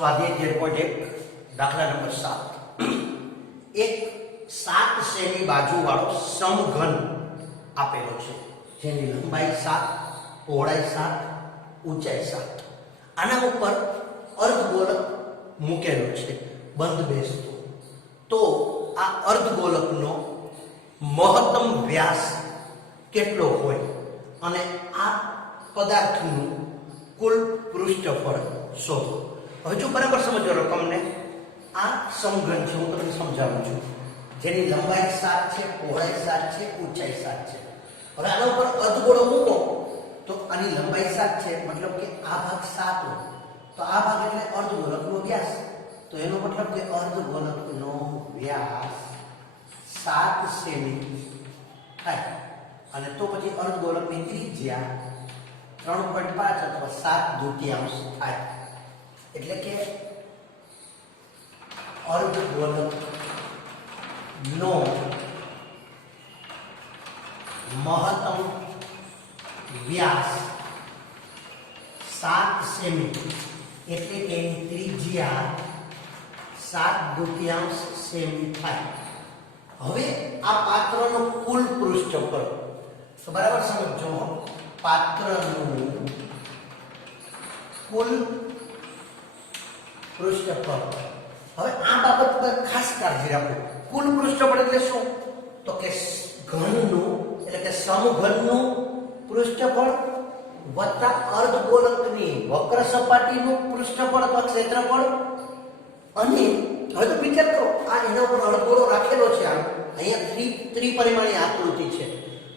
સ્વાધ્યાય 13.1 દાખલા નંબર 7 એક 7 સેમી બાજુ વાળો સમઘન આપેલો છે જેની લંબાઈ 7 પહોળાઈ 7 ઊંચાઈ 7 આના ઉપર અર્ધગોલક મૂકેલો છે બંધ બેસતો તો આ અર્ધગોલકનો મહત્તમ વ્યાસ કેટલો હોય અને આ પદાર્થનું કુલ પૃષ્ઠફળ શોધો। હવે જો બરાબર સમજો રકમને આ સમઘન છે હું તમને સમજાવું છું જેની લંબાઈ 7 છે પહોળાઈ 7 છે ઊંચાઈ 7 છે। હવે આના ઉપર અર્ધગોળો મૂકો તો આની લંબાઈ 7 છે મતલબ કે આ ભાગ 7 હોય તો આ ભાગ એટલે અર્ધગોલકનો વ્યાસ તો એનો મતલબ કે અર્ધગોલકનો વ્યાસ 7 સેમી થાય અને તો પછી અર્ધગોલકની ત્રિજ્યા 3.5 અથવા 7/2 થાય એટલે કે અર્ધગોલક નો મહત્તમ વ્યાસ 7 સેમી એટલે કે એની ત્રિજ્યા 7/2 સેમી થાય। હવે આ પાત્રનો કુલ પૃષ્ઠફળ તો બરાબર સમજો પાત્રનું કુલ પૃષ્ઠફળ। હવે આ બાબત પર ખાસ કાળજી રાખો કુલ પૃષ્ઠફળ એટલે શું તો કે ઘનનું એટલે કે સમઘનનું પૃષ્ઠફળ વત્તા અર્ધગોલકની વક્ર સપાટીનું પૃષ્ઠફળ અથવા ક્ષેત્રફળ અને હવે તો વિચાર કરો આ એના ઉપર અર્ધગોળો રાખેલો છે અહીંયા ત્રિપરિમાણીય આકૃતિ છે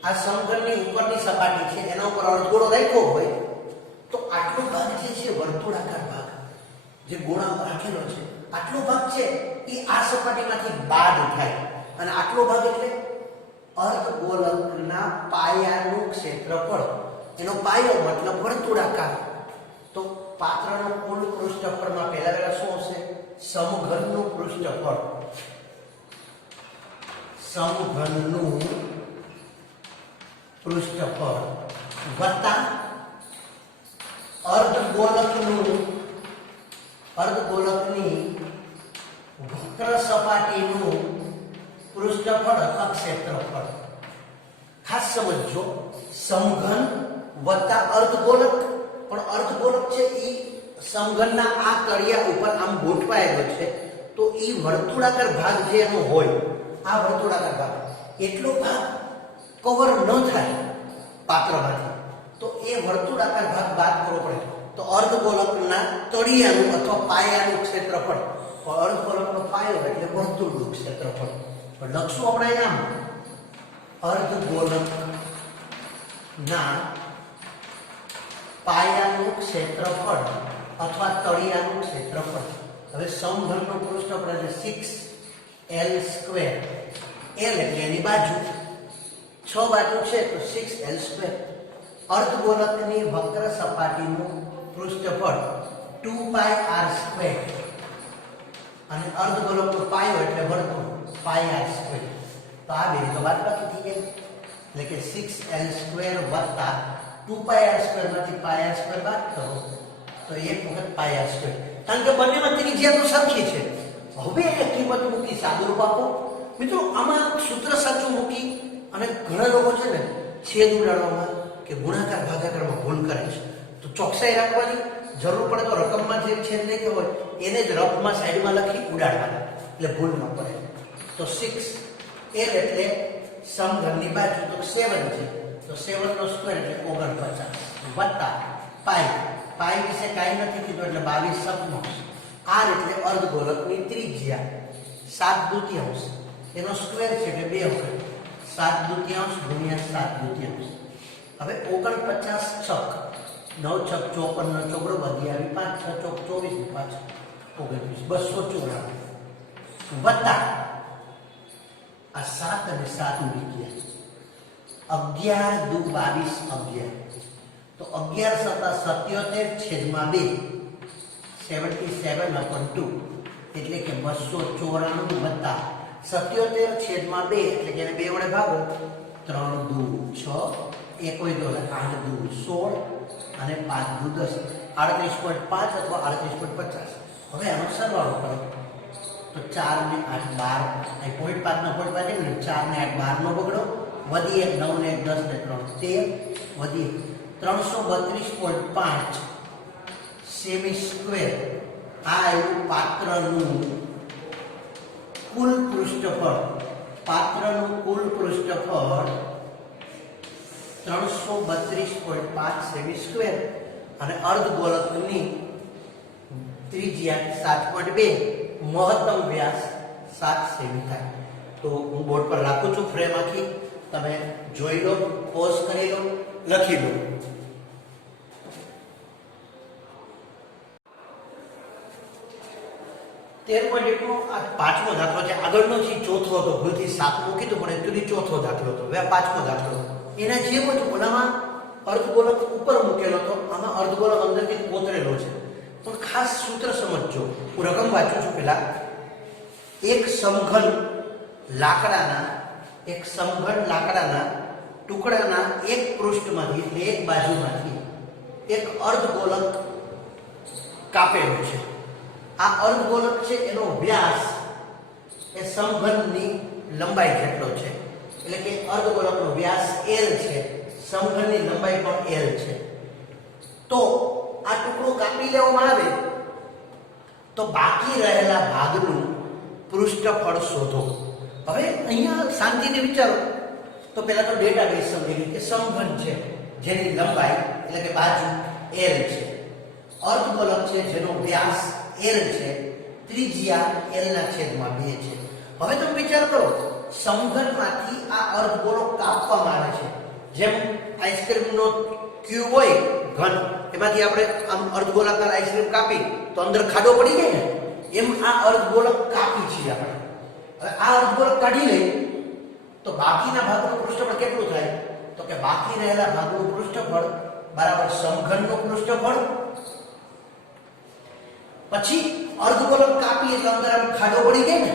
આ સમઘનની ઉપરની સપાટી છે એના ઉપર અર્ધગોળો રાખ્યો હોય તો આટલો ભાગ જે છે વર્તુળાકાર ભાગ જે ગોળા રાખેલો છે આટલો ભાગ છે એ આ સપાટીમાંથી બાદ થાય અને આટલો ભાગ એટલે અર્ધગોલકના પાયાનું ક્ષેત્રફળ એનો પાયો મતલબ વર્તુળાકાર તો પાત્રનો કુલ પૃષ્ઠફળમાં પહેલા શું હશે સમઘનનું પૃષ્ઠફળ સમઘનનું પૃષ્ઠફળ વત્તા અર્ધગોલકની વક્ર સપાટીનું પૃષ્ઠફળ અથવા ક્ષેત્રફળ। ખાસ સમજો સમઘન વત્તા અર્ધગોલક પણ અર્ધગોલક છે એ સમઘનના આ તળિયા ઉપર આમ ગોઠવાયેલો છે તો એ વર્તુળાકાર ભાગ જે એનો હોય આ વર્તુળાકાર ભાગ એટલો ભાગ કવર ન થાય પાત્રમાંથી તો એ વર્તુળાકાર ભાગ બાદ કરવો પડે તો અર્ધગોલકના તળિયાનું અથવા પાયાનું ક્ષેત્રફળ અર્ધગોલકનો પાયો એટલે વર્તુળનું ક્ષેત્રફળ પણ લખશું આપણે આમ અર્ધગોલકના પાયાનું ક્ષેત્રફળ અથવા તળિયાનું ક્ષેત્રફળ। હવે સમઘનનું પૃષ્ઠફળ એટલે 6l²। l એટલે એની બાજુ 6 બાજુ છે તો 6l²। અર્ધગોલકની વક્ર સપાટીનું પૃષ્ઠફળ 2πr² અને અર્ધગોલકનો પાયો એટલે વર્તુળ πr²। તો આ બે તો બાદબાકી થઈ જાય એટલે કે 6l² વત્તા 2πr² માંથી πr² બાદ કરો તો 1 વખત πr²। કારણ કે બંનેમાં ત્રિજ્યા તો સરખી છે હવે એ કિંમત મૂકી સાદુરૂપ આપો મિત્રો આમાં સૂત્ર સાચું મૂકી અને ઘણા લોકો છે ને છેદ ઉડાડવામાં કે ગુણાકાર ભાગાકારમાં ભૂલ કરે છે તો ચોકસાઈ રાખવાની જરૂર પડે તો રકમમાં જે છેદ લખ્યો હોય એને જ રફમાં સાઈડમાં લખી ઉડાડવાના એટલે ભૂલ ન પડે તો 6l એટલે સમઘનની બાજુ તો 7 છે તો 7 નો સ્ક્વેર એટલે 49 વત્તા પાઈ વિશે કાંઈ નથી કીધું એટલે 22/7 r એટલે અર્ધગોલકની ત્રિજ્યા 7/2 એનો સ્ક્વેર છે એટલે 2 વખત 7/2 ગુણ્યા 7/2 હવે 49 છક 9 છક 54 નો ચોગડો વધી આવી 5 6 ચોક 24 5 29 294 વત્તા આ 7 અને 7 ઉડી ગયા 11 × 2 = 22 તો 11 × 77 છેદમાં 2 77/2 એટલે કે 294 વત્તા 77 છેદમાં 2 એટલે કે એને 2 વડે ભાગો 3 × 2 = 6 એક હોય તો 8 × 2 = 16 અને 5 × 10 38.5 અથવા 38.50 હવે આનો સરવાળો કરો તો 4 ને 8 12 અહીં પોઈન્ટ 5 નો પોઈન્ટ 5 એટલે 4 ને 8 12 નો બગડો વધી 1 9 ને 1 10 ને 3 13 વધી 332.5 સેમી સ્ક્વેર આ આવ્યું પાત્રનું કુલ પૃષ્ઠફળ. પાત્રનું કુલ પૃષ્ઠફળ 332.5 સેમી સ્ક્વેર અને અર્ધગોળકની ત્રિજ્યા 7.2 મહત્તમ વ્યાસ 7 સેમી થાય. તો હું બોર્ડ પર રાખું છું ફ્રેમ આખી, તમે જોઈ લો, પોઝ કરી લો, લખી લો. તેર પોઈન્ટ એકનો આ પાંચમો દાખલો છે. આગળનો જે ચોથો હતો, ભૂલથી સાતમો કીધું પણ એકચુઅલી ચોથો દાખલો હતો. હવે પાંચમો દાખલો એના જેવો જ ઓલામાં અર્ધગોળક ઉપર મૂકેલો હતો, આમાં અર્ધગોળક અંદરથી કોતરેલો છે. પણ ખાસ સૂત્ર સમજજો. હું રકમ વાંચું છું પહેલા. એક સમઘન લાકડાના ટુકડાના એક પૃષ્ઠમાંથી એટલે એક બાજુમાંથી એક અર્ધગોળક કાપેલો છે. આ અર્ધગોળક છે એનો વ્યાસ એ સમઘનની લંબાઈ જેટલો છે. એટલે કે અર્ધગોળકનો વ્યાસ L છે, સમઘનની લંબાઈ પણ L છે. તો આ ટુકડો કાપી લેવામાં આવે તો બાકી રહેલા ભાગનું પૃષ્ઠફળ શોધો. હવે અહીંયા શાંતિથી વિચારો તો પહેલા તો ડેટાબેઝ સમજી લઈએ કે સમઘન છે જેની લંબાઈ એટલે કે બાજુ L છે, અર્ધગોળક છે જેનો વ્યાસ L છે, ત્રિજ્યા L ના છેદમાં 2 છે. હવે તમે વિચાર કરો, સમઘનમાંથી આ અર્ધગોળક કાપવામાં આવે છે. જેમ આઈસ્ક્રીમનો ક્યુબ હોય ઘન, એમાંથી આપણે આમ અર્ધગોળાકાર આઈસ્ક્રીમ કાપી તો અંદર ખાડો પડી જાય ને, એમ આ અર્ધગોળક કાપી છે આપણે. હવે આ અર્ધગોળક કાઢી લઈએ તો બાકીના ભાગનું પૃષ્ઠફળ કેટલું થાય? તો કે બાકી રહેલા ભાગનું પૃષ્ઠફળ બરાબર સમઘનનું પૃષ્ઠફળ પછી અર્ધગોળક કાપી એટલે અંદર આમ ખાડો પડી જાય ને,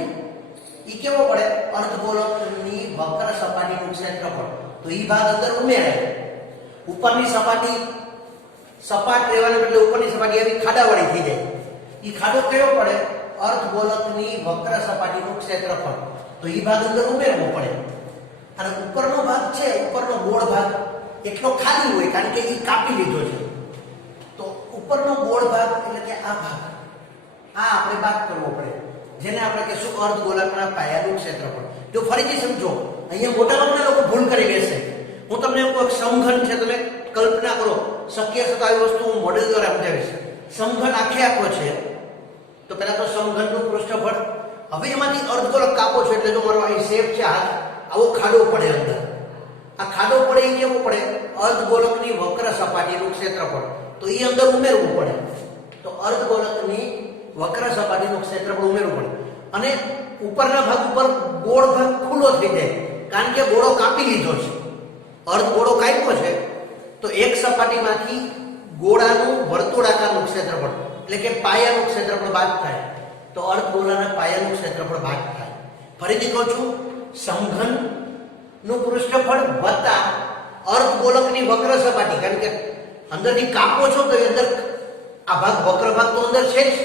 ઈ કેવો પડે? અર્ધગોળકની વક્ર સપાટીનું ક્ષેત્રફળ. તો ઈ ભાગ અંદર ઉમેરાય. ઉપરની સપાટી સપાટ રહેવાને બદલે ઉપરની સપાટી આવી ખાડાવાળી થઈ જાય. ઈ ખાડો કેવો પડે? અર્ધગોળકની વક્ર સપાટીનું ક્ષેત્રફળ. તો ઈ ભાગ અંદર ઉમેરવો પડે. અને ઉપરનો ભાગ છે, ઉપરનો ગોળ ભાગ એટલો ખાલી હોય કારણ કે ઈ કાપી લીધો છે. તો ઉપરનો ગોળ ભાગ એટલે કે આ ભાગ, આ આપણે બાદ કરવો પડે, જેને આપણે કહીશું અર્ધગોળકના પાયાનું ક્ષેત્રફળ. જો ફરીથી સમજો, અહીંયા મોટાભાગના લોકો ભૂલ કરી બેસે. હું તમને કોઈ સમઘન છે, તમે કલ્પના કરો, શક્ય છે તો આવી વસ્તુ હું મોડેલ દ્વારા સમજાવીશ. સમઘન આખો છે તો પહેલા તો સમઘનનું પૃષ્ઠફળ. હવે એમાંથી અર્ધગોળક કાપો છો એટલે જો મારો અહીં શેપ છે હાથ, આવો ખાડો પડે અંદર. આ ખાડો પડે એ કેવો પડે? અર્ધગોળકની વક્ર સપાટીનું ક્ષેત્રફળ. તો એ અંદર ઉમેરવું પડે. તો અર્ધગોળકની વક્ર સપાટીનું ક્ષેત્રફળ ઉમેરવું પડે. અને ઉપરના ભાગ ઉપર ગોળ ભાગ ખુલ્લો થઈ જાય કારણ કે ગોળો કાપી લીધો છે. અર્ધગોળો કાપ્યો છે તો એક સપાટીમાંથી ગોળાનું વર્તુળાકારનું ક્ષેત્રફળ એટલે કે પાયાનું ક્ષેત્રફળ બાદ થાય. તો અર્ધગોળાના પાયાનું ક્ષેત્રફળ બાદ થાય. ફરીથી કહું છું, સમઘનનું પૃષ્ઠફળ વત્તા અર્ધગોળકની વક્ર સપાટી, કારણ કે અંદરથી કાપો છો તો અંદર આ ભાગ વક્ર ભાગ તો અંદર છે જ,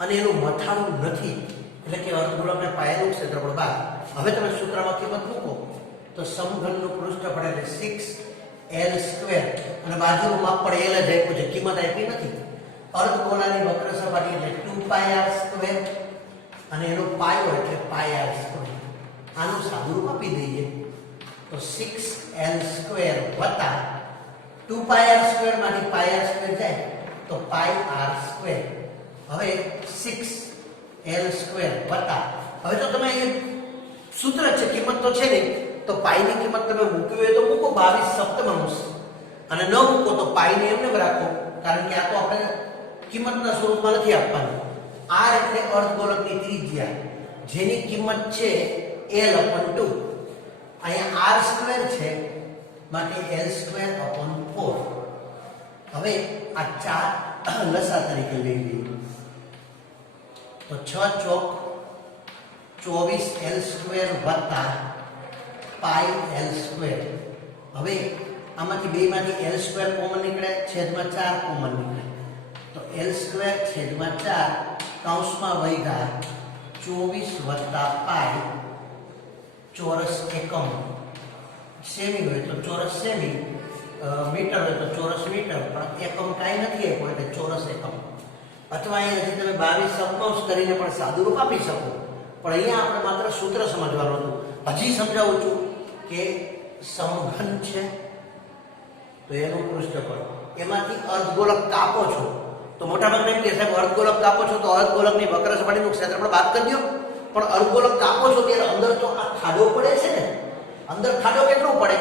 અને એનું મથાળું નથી એટલે કે અર્ધગોળકના પાયાનું ક્ષેત્રફળ બાદ. હવે તમે સૂત્રમાં કિંમત મૂકો તો સમઘનનું પૃષ્ઠફળ એટલે 6L², અને બાજુનું માપ પણ L જ આપ્યું છે, કિંમત આપી નથી. અર્ધગોળાની વક્ર સપાટી એટલે 2πr², અને એનો પાયો એટલે πr². આનું સાદુરૂપ આપી દઈએ તો 6L² વત્તા 2πr² માંથી πr² જાય તો πr². હવે 6L² વત્તા, હવે તો તમે સૂત્ર છે, કિંમત તો છે નહીં, તો પાઈની કિંમત તમે મૂકવી હોય તો મૂકો 22 સપ્તમાંશ, અને ન મૂકો તો પાઈને એમને રાખો કારણ કે આ તો આપણે કિંમતના સ્વરૂપમાં નથી આપવાની. r એટલે અર્ધગોળકની ત્રિજ્યા જેની કિંમત છે L/2. અહીંયા r² છે માટે L²/4. હવે આ 4 લસા તરીકે લઈ લઈએ તો 6 ચોક 24L² વત્તા πL². હવે આમાંથી બેમાંથી L² કોમન નીકળે, છેદમાં 4 કોમન નીકળે તો L² છેદમાં 4 કૌંસમાં વૈધા 24 + પાઈ ચોરસ એકમ. સેમી હોય તો ચોરસ સેમી, મીટર હોય તો ચોરસ મીટર, પણ એકમ કાંઈ નથી આપ્યો એટલે ચોરસ એકમ. અથવા અહીંયા હજી તમે 22 સબકૌંસ કરીને પણ સાદું રૂપ આપી શકો, પણ અહીંયા આપણે માત્ર સૂત્ર સમજવાનું હતું. હજી સમજાવું છું કે સમઘન છે તો એનું પૃષ્ઠફળ, એમાંથી અર્ધગોલક કાપો છો તો મોટાભાગના એમ કે સાહેબ અર્ધગોલક કાપો છો તો અર્ધગોલકની વક્ર સપાટીનું ક્ષેત્રફળ બાદ કરી દો. પણ અર્ધગોલક કાપો છો ત્યારે અંદર તો આ ખાડો પડે છે ને, અંદર ખાડો કેટલો પડે?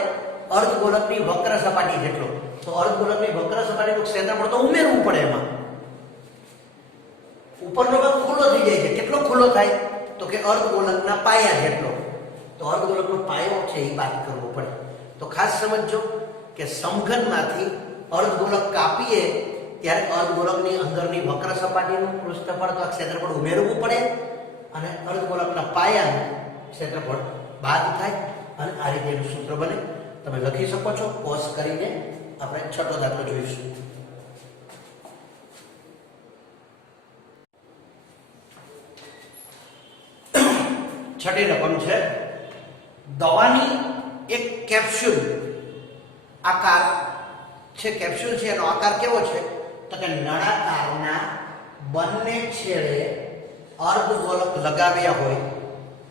અર્ધગોલકની વક્ર સપાટી જેટલો. તો અર્ધગોલકની વક્ર સપાટીનું ક્ષેત્રફળ તો ઉમેરવું પડે એમાં. ઉપરનો ભાગ ખુલ્લો થઈ જાય છે. કેટલો ખુલ્લો થાય? તો કે અર્ધગોલકના પાયા જેટલો. તો અર્ધગોલકનો પાયો છે એ બાદ કરવો પડે. તો ખાસ સમજજો કે સમઘનમાંથી અર્ધગોલક કાપીએ ત્યારે અર્ધગોલકની અંદરની વક્ર સપાટીનું પૃષ્ઠફળ તો ક્ષેત્રફળ ઉમેરવું પડે અને અર્ધગોલકના પાયાનું ક્ષેત્રફળ બાદ થાય અને આ રીતેનું સૂત્ર બને. તમે લખી શકો છો. પોઝ કરીને આપણે છઠ્ઠો દાખલો જોઈશું. છઠ્ઠી રકમ છે દવાની એક કેપ્સ્યુલ આકાર છે. કેપ્સ્યુલ છે એનો આકાર કેવો છે? તો કે નળાકારના બંને છેડે અર્ધગોલક લગાવ્યા હોય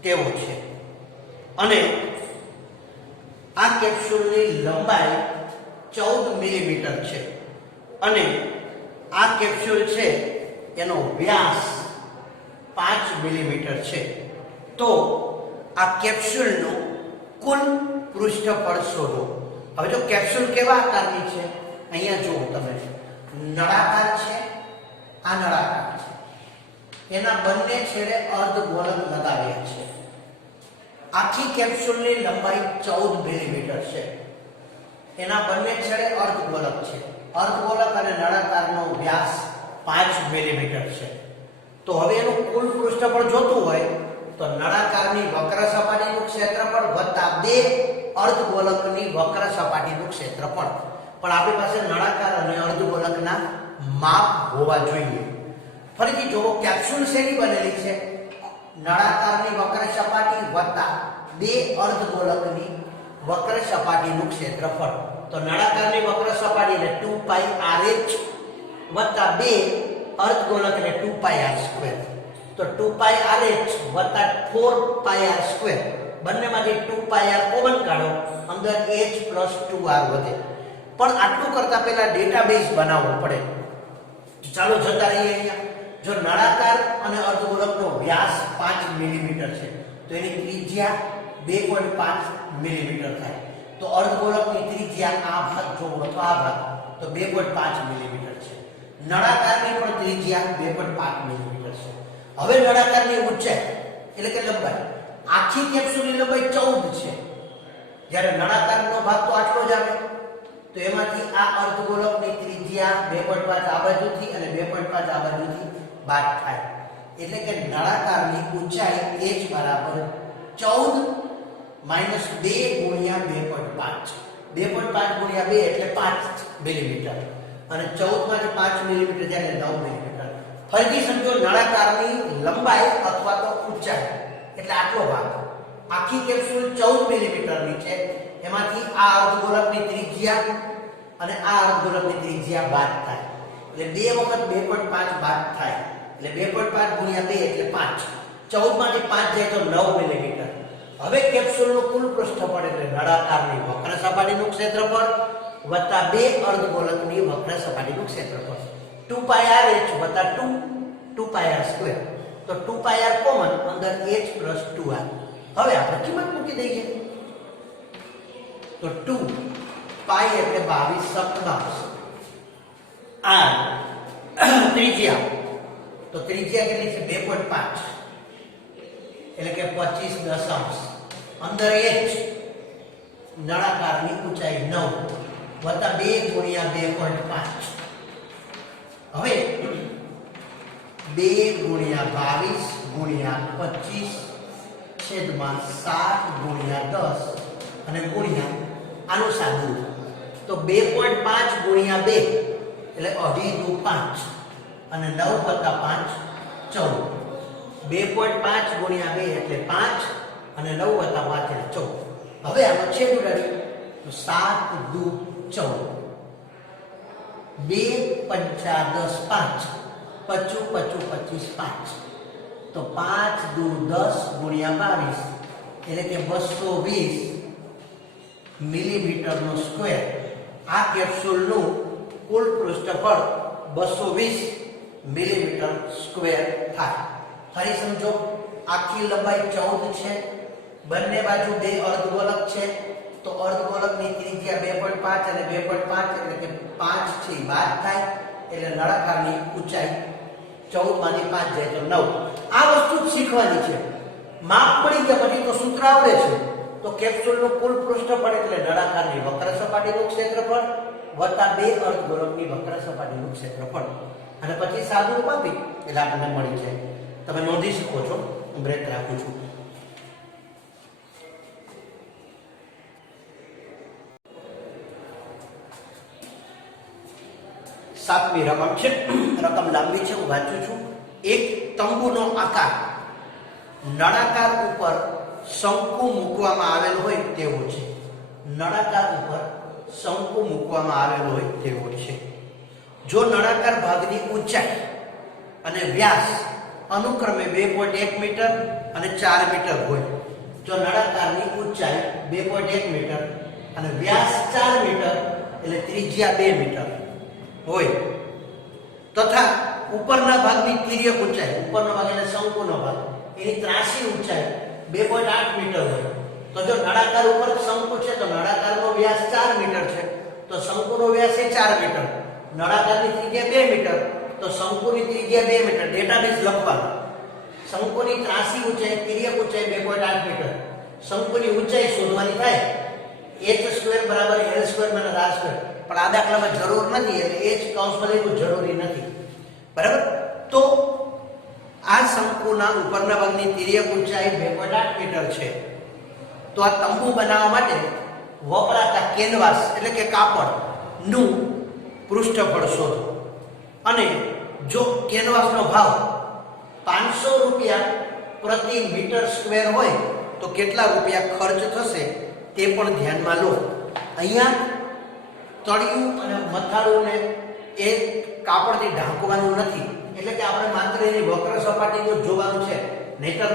તેવો છે અને આ કેપ્સ્યુલની લંબાઈ 14 મિલીમીટર છે અને આ કેપ્સ્યુલ છે એનો વ્યાસ 5 મિલીમીટર છે. તો આ કેપ્સ્યુલનું કુલ પૃષ્ઠફળ શોધો. હવે જો કેપ્સ્યુલ કેવા આકારની છે, અહીંયા જુઓ તમે, નળાકાર છે, આ નળાકાર છે, એના બંને છેડે અર્ધગોલક લગાવ્યા છે. આખી કેપ્સ્યુલની લંબાઈ 14 મિલીમીટર છે, એના બંને છેડે અર્ધગોલક છે. અર્ધગોલક અને નળાકારનો વ્યાસ 5 મિલીમીટર છે. તો હવે એનું કુલ પૃષ્ઠફળ જોતું હોય તો નળાકારની વક્ર સપાટીનું ક્ષેત્રફળ વત્તા 2 અર્ધગોલકની વક્ર સપાટીનું ક્ષેત્રફળ. પણ આપણી પાસે નળાકાર અને અર્ધગોલકના માપ હોવા જોઈએ. ફરીથી જુઓ, કેપ્સ્યુલ શેની બનેલી છે? નળાકારની વક્ર સપાટી વત્તા 2 અર્ધગોલકની વક્ર સપાટીનું ક્ષેત્રફળ. તો નળાકારની વક્ર સપાટીને 2πrh વત્તા 2 અર્ધગોલકને 2πr². તો 2πrh વત્તા 4πr², બંનેમાંથી 2πr કોમન કાઢો, અંદર h પ્લસ 2r વધે. પણ આટલું કરતા પહેલા ડેટાબેઝ બનાવવો પડે. ચાલો જતા રહીએ અહીંયા. જો નળાકાર અને અર્ધગોલકનો વ્યાસ 5 મિલીમીટર છે તો એની ત્રિજ્યા 2.5 મિલીમીટર થાય. તો અર્ધગોલકની ત્રિજ્યા આ ભાગ જોવો તો આ ભાગ, તો 2.5 મિલીમીટર છે. નળાકારની પણ ત્રિજ્યા 2.5 મિલીમીટર છે. હવે નળાકારની ઊંચાઈ એટલે કે લંબાઈ, આખી કેપ્સ્યુલની લંબાઈ 14 છે, જ્યારે નળાકારનો ભાગ તો આટલો જ આવે. તો એમાંથી આ અર્ધગોલકની ત્રિજ્યા 2.5 આ બાજુથી અને 2.5 આ બાજુથી બાદ થાય. એટલે કે નળાકારની ઊંચાઈ h બરાબર 14 માઈનસ 2 ગુણ્યા 2.5. 2.5 ગુણ્યા 2 એટલે 5 મિલીમીટર અને 14 માંથી 5 મિલીમીટર જાય 9 મિલીમીટર. ફરીથી સમજો, નળાકારની લંબાઈ અથવા તો ઊંચાઈ એટલે આટલો ભાગ. આખી કેપ્સ્યુલ 14 મિલીમીટરની છે, એમાંથી આ અર્ધગોલકની ત્રિજ્યા અને આ અર્ધગોલકની ત્રિજ્યા બાદ થાય એટલે 2 વખત 2.5 બાદ થાય એટલે 2.5 ગુણ્યા 2 એટલે 5. 14 માંથી 5 જાય તો 9 મિલીમીટર. હવે કેપ્સ્યુલનું કુલ પૃષ્ઠફળ એટલે નળાકારની વક્ર સપાટીનું ક્ષેત્રફળ વત્તા 2 અર્ધગોલકની વક્ર સપાટીનું ક્ષેત્રફળ. 2πrh વત્તા 2πr². તો 2πr કોમન, અંદર h પ્લસ 2r. હવે આપણે કિંમત મૂકી દઈએ. તો 2π એટલે 22 સપ્તમાંશ, r ત્રિજ્યા, તો ત્રિજ્યા કેટલી છે? 2.5 એટલે કે 25 દશાંશ, અંદર h, નળાકારની ઊંચાઈ 9 વત્તા 2 ગુણ્યા 2.5. હવે 2 ગુણ્યા 22 ગુણ્યા 25 છેદમાં 7 ગુણ્યા 10 અને ગુણ્યા આનું સાદું. તો 2.5 ગુણ્યા 2 એટલે 2.5 5 અને 9 વત્તા 5 14. 2.5 ગુણ્યા 2 એટલે 5 અને 9 વત્તા 5 એટલે 14. હવે આમાં છેદ ઉડાડીએ તો 7 દુ 14. 2 પંચા 10 5 પચું 25 5 તો 5 દુ 10 ગુણ્યા 22 એટલે કે 220 મિલીમીટરનો સ્ક્વેર. આ કેપ્સ્યુલનું કુલ પૃષ્ઠફળ 220 મિલીમીટર સ્ક્વેર થાય. ફરી સમજો, આખી લંબાઈ 14 છે, બંને બાજુ બે અર્ધગોલક છે, તો અર્ધગોલકની ત્રિજ્યા 2.5 અને 2.5 એટલે કે 5 છે એ બાદ થાય, એટલે નળાકારની ઊંચાઈ 14 માંથી 5 જાય તો 9. આ વસ્તુ જ શીખવાની છે. માપ પડી ગયા પછી તો સૂત્ર આવડે છે. તો કેપ્સ્યુલનું કુલ પૃષ્ઠફળ એટલે નળાકારની વક્ર સપાટીનું ક્ષેત્રફળ વત્તા બે અર્ધગોળકની વક્ર સપાટીનું ક્ષેત્રફળ, અને પછી સાદું રૂપ આપી એટલે આપણને મળી જાય. તમે નોંધી શકો છો, હું બ્રેક રાખું છું. સાતમી રકમ છે, રકમ લાંબી છે, હું વાંચું છું. એક તંબુનો આકાર નળાકાર ઉપર શંકુ મૂકવામાં આવેલ હોય તેવો છે. નળાકાર ઉપર શંકુ મૂકવામાં આવેલ હોય તેવો છે. જો નળાકાર ભાગની ઊંચાઈ અને વ્યાસ અનુક્રમે 2.1 મીટર અને 4 મીટર હોય, જો નળાકારની ઊંચાઈ 2.1 મીટર અને વ્યાસ 4 મીટર એટલે ત્રિજ્યા 2 મીટર હોય, તથા ઉપરના ભાગની તિર્યક ઊંચાઈ, ઉપરનો ભાગ એટલે શંકુનો ભાગ, એની ત્રાસી ઊંચાઈ 2.8 મીટર હોય, તો જો નળાકાર ઉપર શંકુ છે તો નળાકારનો વ્યાસ 4 મીટર છે, તો શંકુનો વ્યાસ એ 4 મીટર, નળાકારની ત્રિજ્યા 2 મીટર, તો શંકુની ત્રિજ્યા 2 મીટર. ડેટાબેઝ લખવાનું. શંકુની ત્રાસી ઊંચાઈ, તિર્યક ઊંચાઈ 2.8 મીટર, શંકુની ઊંચાઈ શોધવાની થાય h² બરાબર l² માઇનસ r². પણ આ દાખલામાં જરૂર નથી એટલે h કૌંસમાં લેવું જરૂરી નથી, બરાબર. તો આ શંકુના ઉપરના ભાગની તિર્યક ઊંચાઈ 2.8 મીટર છે. તો આ તંબુ બનાવવા માટે વપરાતા કેનવાસ એટલે કે કાપડ નું પૃષ્ઠફળ શોધો. અને જો કેનવાસનો ભાવ 500 રૂપિયા પ્રતિ મીટર સ્ક્વેર હોય તો કેટલા રૂપિયા ખર્ચ થશે તે પણ ધ્યાનમાં લો. અહીંયા તળિયું અને મથાળુંને એ કાપડથી ઢાંકવાનું નથી, એટલે કે આપણે માત્ર એની વક્ર સપાટીનું જોવાનું છે. નહીતર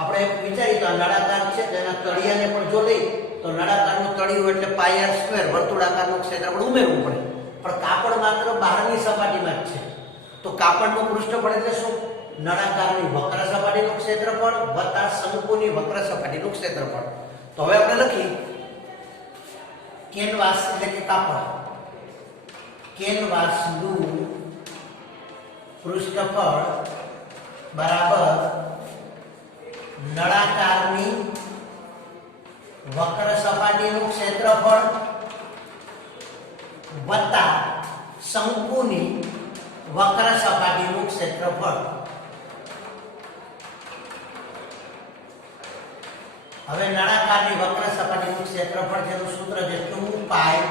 આપણે વિચારીએ તો આ નળાકાર છે, તેના તળિયાને પણ જો લઈ તો નળાકારનું તળિયું એટલે πr², વર્તુળાકારનું ક્ષેત્રફળ ઉમેરવું પડે. પણ કાપડ માત્ર બહારની સપાટીમાં જ છે, તો કાપડનું પૃષ્ઠફળ એટલે શું? નળાકારની વક્ર સપાટીનું ક્ષેત્રફળ વત્તા શંકુની વક્ર સપાટીનું ક્ષેત્રફળ. તો હવે આપણે લખીએ કેનવાસ એટલે કે કાપડ, કેનવાસનું પૃષ્ઠફળ બરાબર નળાકારની વક્ર સપાટીનું ક્ષેત્રફળ વત્તા શંકુની વક્ર સપાટીનું ક્ષેત્રફળ. હવે નળાકારની વક્ર સપાટીનું ક્ષેત્રફળ જેનું સૂત્ર છે 2πrh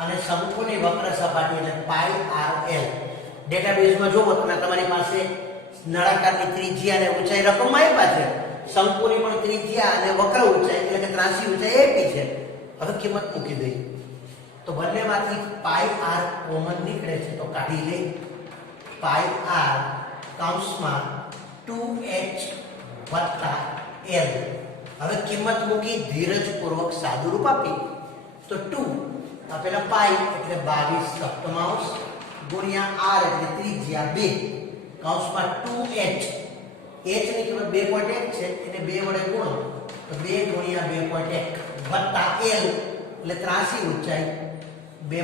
અને શંકુની વક્ર સપાટી એટલે πrl. ડેટાબેઝમાં જોવો તમે, તમારી પાસે નળાકારની ત્રિજ્યા અને ઊંચાઈ રકમમાં આપ્યા છે, શંકુની પણ ત્રિજ્યા અને વક્ર ઊંચાઈ એટલે કે ત્રાસી ઊંચાઈ આપી છે. હવે કિંમત મૂકી દઈએ તો બંનેમાંથી πr કોમન નીકળે છે, તો કાઢી લઈ. πr કૌંસમાં 2h વત્તા l. હવે કિંમત મૂકી ધીરજપૂર્વક સાદું રૂપ આપી તો 2 આપેલા પાઈ એટલે 22 સપ્તમાંશ ગુણ્યા r એટલે ત્રિજ્યા 2 કૌંસમાં 2h, h ની કિંમત 2.1 છે, એને 2 વડે ગુણો તો 2 ગુણ્યા 2.1 વત્તા l એટલે ત્રાસી ઊંચાઈ 2.8.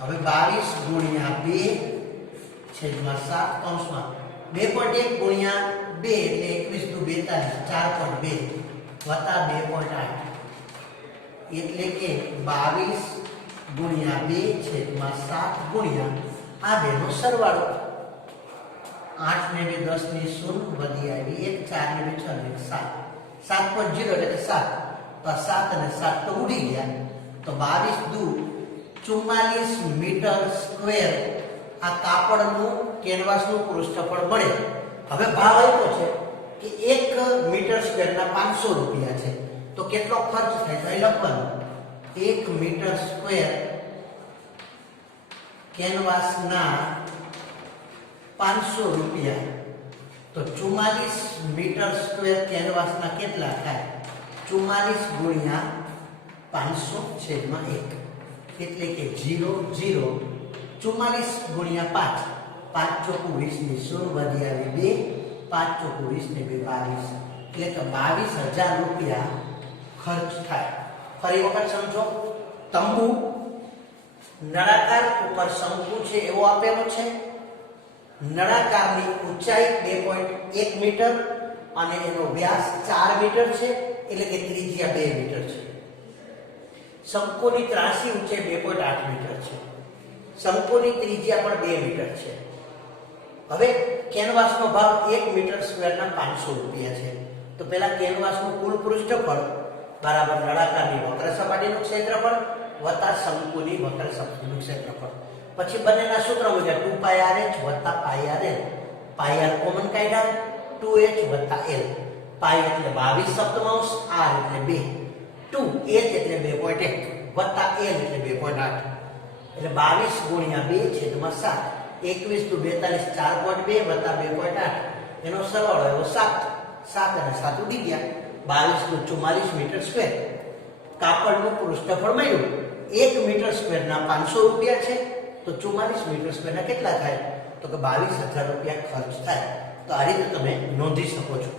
હવે 22 ગુણ્યા 2 છેદમાં 7 કૌંસમાં 2.1 ગુણ્યા 2 એટલે 21 × 42 4.2 વત્તા 2.8 એટલે કે 22 ગુણ્યા 2 છેદમાં 7 ગુણ્યા આ બેનો સરવાળો. 8 ને 2 10 ની 0 વધી આવી 1, 4 ને 2 6 ને 7 7.0 એટલે કે 7. તો 7 અને 7 તો ઉડી ગયા, તો 22 દુ 44 મીટર સ્ક્વેર આ કાપડનું કેનવાસનું પૃષ્ઠફળ મળે. હવે ભાવ આપ્યો છે કે 1 મીટર સ્ક્વેરના 500 રૂપિયા છે. તો કેટલો ખર્ચ થાય તો અહીં લખવાનું 1 મીટર સ્ક્વેર કેનવાસના 500 રૂપિયા. તો 44 મીટર સ્ક્વેર કેનવાસના કેટલા થાય? 44 ગુણ્યા 500 છેદમાં 1 એટલે કે 0 0 44 ગુણ્યા 5 5 ચોકુ 20 ની 16 વધી આવી 2 5 ચોકુ 20 ને 2 22 એટલે કે 22,000 રૂપિયા ખર્ચ થાય. ફરી વખત સમજો. તંબુ નળાકાર ઉપર શંકુ છે એવો આપેલો છે. નળાકારની ઊંચાઈ 2.1 મીટર અને એનો વ્યાસ 4 મીટર છે એટલે કે ત્રિજ્યા 2 મીટર છે. શંકુની ત્રાસી ઊંચાઈ 2.8 મીટર છે. શંકુની ત્રિજ્યા પણ 2 મીટર છે. હવે કેનવાસનો ભાવ 1 મીટર સ્ક્વેરના 500 રૂપિયા છે. તો પહેલા કેનવાસનું કુલ પૃષ્ઠફળ બરાબર નળાકારની વક્ર સપાટીનું ક્ષેત્રફળ વત્તા શંકુની વક્ર સપાટીનું ક્ષેત્રફળ. પછી બંનેના સૂત્ર મુજબ 2πrh વત્તા πrl. πr કોમન કાઢ્યા 2h l. પાઈ એટલે 22 સપ્તમાંશ, r એટલે 2, 2h એટલે 2.1 વત્તા l એટલે 2.8 એટલે 22 ગુણ્યા 2 છેદમાં 7. 21 તો 42 4.2 વત્તા 2.8 એનો સરવાળો એવો 7. 7 અને 7 ઉડી ગયા. 22 નું 44 મીટર સ્ક્વેર કાપડનું પૃષ્ઠફળ મળ્યું. 1 મીટર સ્ક્વેરના 500 રૂપિયા છે. તો 44 મીટર સ્ક્વેરના કેટલા થાય? તો કે 22,000 રૂપિયા ખર્ચ થાય. તો આ રીતે તમે નોંધી શકો છો.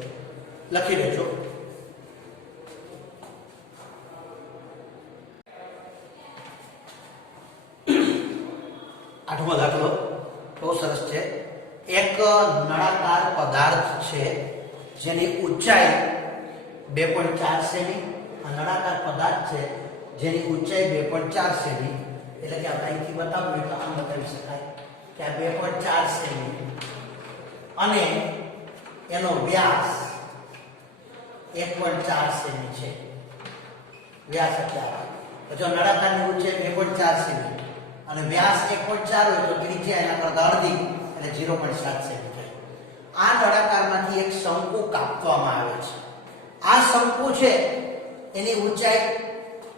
લખી લેજો. આઠમો દાખલો બહુ સરસ છે. એક નળાકાર પદાર્થ છે જેની ઊંચાઈ 2.4 સેમી. આ નળાકાર પદાર્થ છે જેની ઊંચાઈ 2.4 સેમી. એટલે કે આપણે અહીંથી બતાવવું તો આમ બતાવી શકાય કે આ 2.4 સેમી અને એનો વ્યાસ 1.4 સેમી છે. વ્યાસ એટલે તો જો નળાકારની ઊંચાઈ 2.4 સેમી અને વ્યાસ 1.4 હોય તો ત્રિજ્યા એના કરતા અડધી એટલે 0.7 સેમી થાય. આ નળાકારમાંથી એક શંકુ કાપવામાં આવે છે. આ શંકુ છે એની ઊંચાઈ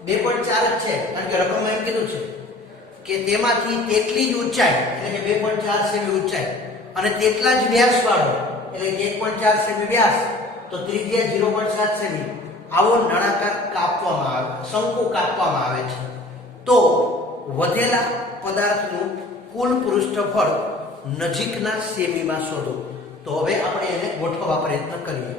2.4 જ છે કારણ કે રકમમાં એમ કીધું છે કે તેમાંથી તેટલી જ ઊંચાઈ એટલે કે 2.4 સેમી ઊંચાઈ અને તેટલા જ વ્યાસ વાળો એટલે 1.4 સેમી વ્યાસ તો ત્રિજ્યા 0.7 સેમી આવો નળાકાર કાપવામાં આવે, શંકુ કાપવામાં આવે છે. તો વધેલા પદાર્થનું કુલ પૃષ્ઠફળ નજીકના સેમીમાં શોધો. તો હવે આપણે એને ગોઠવવા પ્રયત્ન કરીએ.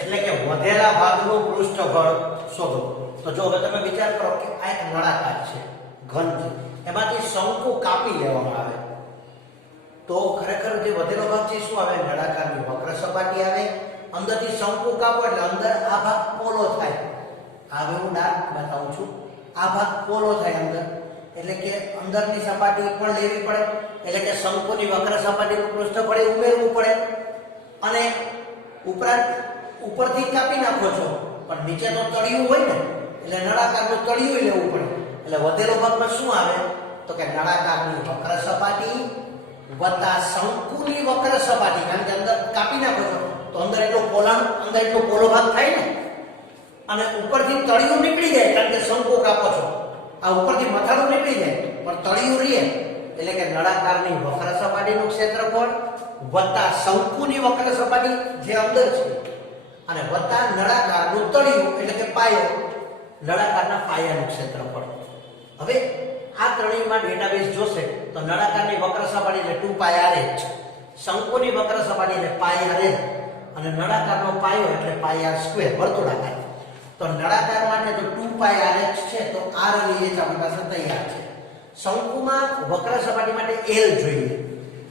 એટલે કે વધેલા ભાગનું પૃષ્ઠફળ શોધો. તો જો હવે તમે વિચાર કરો કે આ એક નળાકાર છે ઘન છે, એમાંથી શંકુ કાપી લેવામાં આવે તો ખરેખર જે વધેલો ભાગ છે શું આવે? નળાકારની વક્ર સપાટી આવે. અંદરથી શંકુ કાપો એટલે અંદર આ ભાગ પોલો થાય. હવે હું ડાર્ક બતાવું છું. આ ભાગ પોલો થાય અંદર એટલે કે અંદરની સપાટી પણ લેવી પડે. એટલે કે શંકુની વક્ર સપાટીનું પૃષ્ઠફળ ઉમેરવું પડે અને ઉપરાંત ઉપરથી કાપી નાખો છો પણ નીચે તો તળિયું હોય ને એટલે નળાકારનું તળિયું લેવું પડે. એટલે વધેલો ભાગમાં શું આવે? તો કે નળાકારની વક્ર સપાટી વત્તા શંકુની વક્ર સપાટી. કારણ કે અંદર કાપી નાખો છો તો અંદર એટલો પોલો ભાગ થાય ને અને ઉપરથી તળિયું નીકળી જાય કારણ કે શંકુ કાપો છો. આ ઉપરથી મથાળું નીકળી જાય પણ તળિયું રહે એટલે કે નળાકારની વક્ર સપાટીનું ક્ષેત્રફળ વત્તા શંકુની વક્ર સપાટી જે અંદર છે અને વત્તા નળાકારનું તળિયું એટલે કે પાયો, નળાકારના પાયાનું ક્ષેત્રફળ. હવે આ ત્રણેયમાં ડેટાબેઝ જોશે તો નળાકારની વક્ર સપાટી એટલે 2πrh, શંકુની વક્ર સપાટી એટલે πrl અને નળાકારનો પાયો એટલે πr² વર્તુળાકાર. તો નળાકાર માટે તો 2πrh છે તો r અને h આપણી પાસે તૈયાર છે. શંકુમાં વક્ર સપાટી માટે l જોઈએ.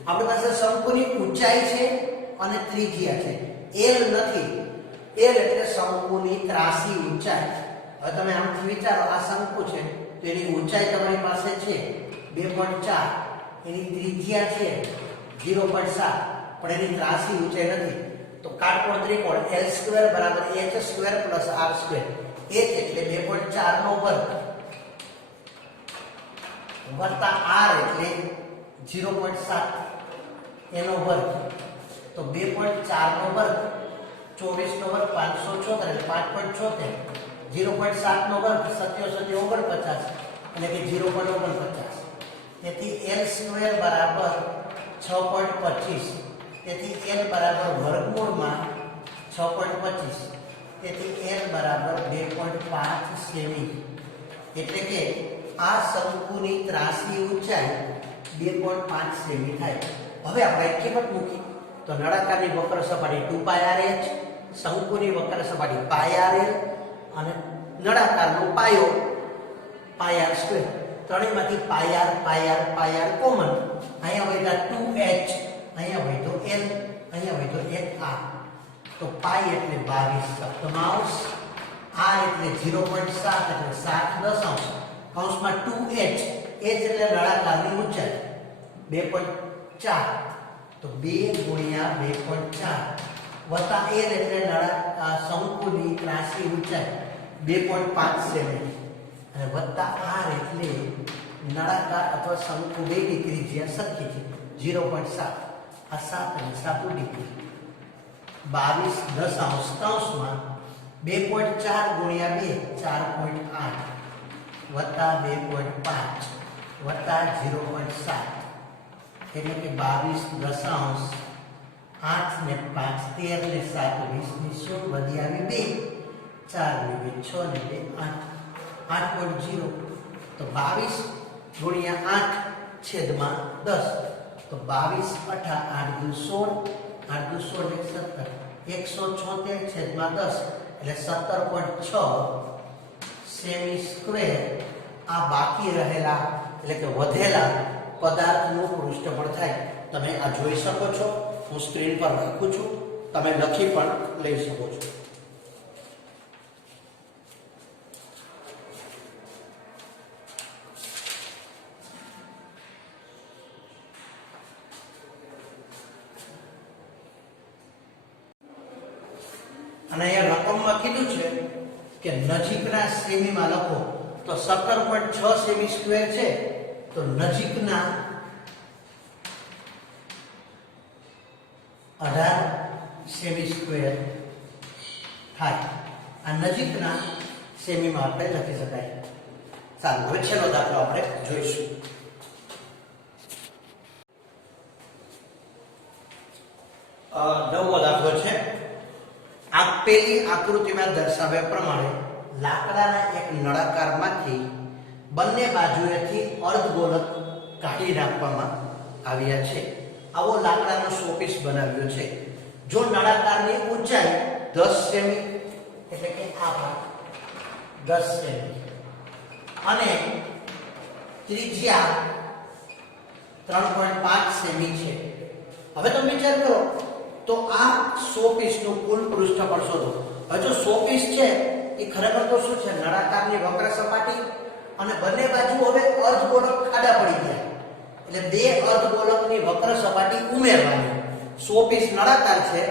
આપણી પાસે શંકુની ઊંચાઈ છે અને ત્રિજ્યા છે. l નથી. l એટલે શંકુની ત્રાસી ઊંચાઈ. હવે તમે આમથી વિચારો આ શંકુ છે તો એની ઊંચાઈ તમારી પાસે છે 2.4, એની ત્રિજ્યા છે 0.7 પણ એની ત્રાસી ઊંચાઈ નથી. તો કાટકોણ ત્રિકોણ L² બરાબર H² પ્લસ R². H એટલે 2.4 નો વર્ગ વત્તા R એટલે 0.7 એનો વર્ગ. તો 2.4 નો વર્ગ 24 નો વર્ગ 576 એટલે 5.76. 0.7 નો વર્ગ 77 49 એટલે કે 0.49. તેથી L² બરાબર 6.25. તેથી L બરાબર વર્ગમૂળમાં 6.25. તેથી L બરાબર 2.5 સેમી. એટલે કે આ શંકુની ત્રાસી ઊંચાઈ 2.5 સેમી થાય. હવે આપણે કિંમત મૂકી તો નળાકારની વક્ર સપાટી 2πrh, શંકુની વક્ર સપાટી πrl અને નળાકારનો પાયો πr². ત્રણેયમાંથી πr common. અહીંયા વધ્યા 2h, અહીંયા વધ્યો l, અહીંયા વધ્યો 1r. તો પાઈ એટલે 22 સપ્તમાંશ, r એટલે 0.7 એટલે 7 દશાંશ કૌંસમાં 2h, h એટલે નળાકારની ઊંચાઈ 2.4. તો 2 ગુણ્યા 2.4 વત્તા l એટલે શંકુની ત્રાસી ઊંચાઈ 2.5 સેમી અને વત્તા r એટલે નળાકાર અથવા શંકુ બેની ત્રિજ્યા સરખી છે 0.7. આ 7 અને 7 ડિગ્રી. 22 દશાંશ કૌંસમાં 2.4 ગુણ્યા 2 4.8 વત્તા 2.5 વત્તા 0.7 એટલે કે 22 દશાંશ 8 ને 5 13 ને 7 20 ની શું વધી આવી 2 4 ને 2 6 ને 2 8 8.0. તો 22 ગુણ્યા 8 છેદમાં 10. તો 22 8 8 દુ 16 8 દુ 16 એટલે 17 176 છેદમાં 10 એટલે 17.6 સેમી સ્ક્વેર. આ બાકી રહેલા એટલે કે વધેલા પદાર્થનું પૃષ્ઠફળ થાય. તમે આ જોઈ શકો છો, હું સ્ક્રીન પર રાખું છું, તમે લખી પણ લઈ શકો છો. અને અહીંયા રકમમાં કીધું છે કે નજીકના સેમીમાં લખો તો 17.6 સેમી સ્ક્વેર છે. તો નજીકના 18 સેમી સ્ક્વેર થાય. આ નજીકના સેમીમાં આપણે લખી શકાય. ચાલો હવે છેલ્લો દાખલો આપણે જોઈશું. નવમો દાખલો છે. આપેલી આકૃતિમાં દર્શાવ્યા પ્રમાણે લાકડાના એક નળાકારમાંથી બંને બાજુએથી અર્ધગોળક કાઢી નાખવામાં આવ્યા છે. આવો લાકડાનો શોપીસ બનાવ્યો છે. જો નળાકારની ઊંચાઈ 10 સેમી એટલે કે આ ભાગ 10 સેમી અને ત્રિજ્યા 3.5 સેમી છે. હવે તમે વિચાર કરો તો આ શોપીસનું કુલ પૃષ્ઠફળ શોધો. હવે જો શોપીસ છે એ ખરેખર તો શું છે? નળાકારની વક્ર સપાટી અને બંને બાજુ હવે અર્ધગોળક ખાડા પડી ગયા એટલે બે અર્ધગોળકની વક્ર સપાટી ઉમેરવાની. શોપીસ નળાકાર છે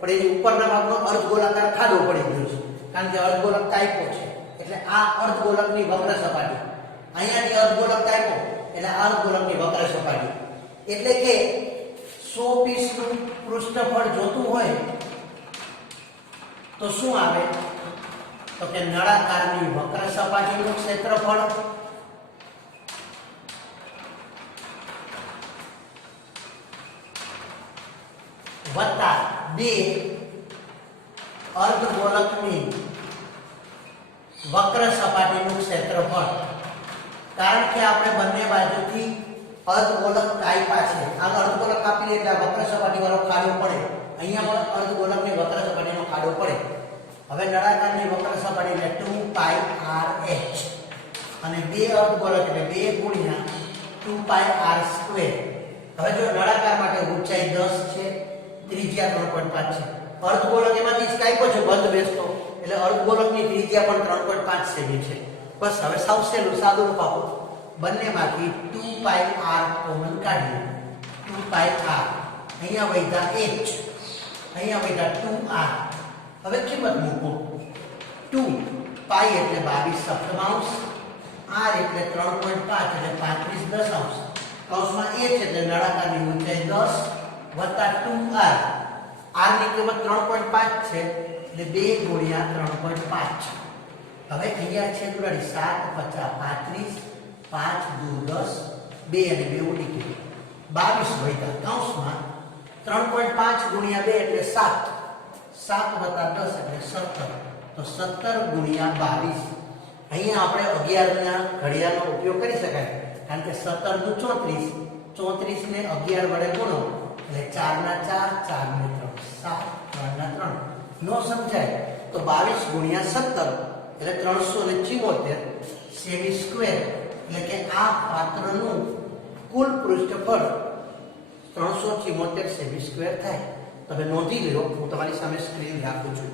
પણ એની ઉપરના ભાગનો અર્ધગોળાકાર ખાડો પડી ગયો છે કારણ કે અર્ધગોળક કાપ્યો છે. એટલે આ અર્ધગોળકની વક્ર સપાટી, અહીંયાથી અર્ધગોળક કાપ્યો એટલે આ અર્ધગોળકની વક્ર સપાટી. એટલે કે શોપીસનું પૃષ્ઠફળ જોતું હોય તો શું આવે? તો કે નળાકારની વક્ર સપાટીનું ક્ષેત્રફળ વત્તા બે અર્ધગોળકની વક્ર સપાટીનું ક્ષેત્રફળ. કારણ કે આપણે બંને બાજુથી અર્ધગોળક કાપ્યા છે. આ અર્ધગોળક કાપી એટલે વક્ર સપાટી વાળો ખાડો પડે. અહીંયા પણ અર્ધગોળકની વક્ર સપાટીનો ખાડો પડે. હવે નળાકારની વક્ર સપાટી એટલે 2πrh અને બે અર્ધગોળક એટલે 2 ગુણ્યા 2πr². હવે જો નળાકાર માટે ઊંચાઈ 10 છે, ત્રિજ્યા 3.5 છે. અર્ધગોળક એમાંથી જ કાપ્યો છે બંધ બેસતો એટલે અર્ધગોળકની ત્રિજ્યા પણ 3.5 સેમી છે. બસ હવે સાવ સહેલું સાદું રૂપ આપો. બંનેમાંથી 2πr કોમન કાઢીએ. 2πr અહીંયા વધ્યા h, અહીંયા બેટા 2r. હવે કિંમત મૂકો. 2 પાઈ એટલે 22 સપ્તમાંશ, r એટલે 3.5 એટલે 35 દશાંશ, કૌંસમાં h એટલે નળાકારની ઊંચાઈ 10 વત્તા 2r. r ની કિંમત 3.5 છે એટલે 2 ગુણ્યા 3.5. હવે અહીંયા છે દુરાડી 7 50 35 5 દુ 10 2 અને 2 ઉડી ગયું 22 વધ્યા કૌંસમાં 3.5 ગુણ્યા 2 એટલે 7 7 વત્તા 10 એટલે 17. તો 17 ગુણ્યા 22. અહીંયા આપણે 11 ના ઘડિયાળનો ઉપયોગ કરી શકાય કારણ કે 17 દુ 34 34 ને 11 વડે ગુણો એટલે 4 ના 4 4 ને 3 7 3 ના 3 નો સમજાય તો 22 ગુણ્યા 17 એટલે 374 સેમી સ્ક્વેર એટલે કે આ પાત્રનું કુલ પૃષ્ઠફળ 374 સેમી સ્ક્વેર થાય. તમે નોંધી લો, હું તમારી સામે સ્ક્રીન રાખું છું.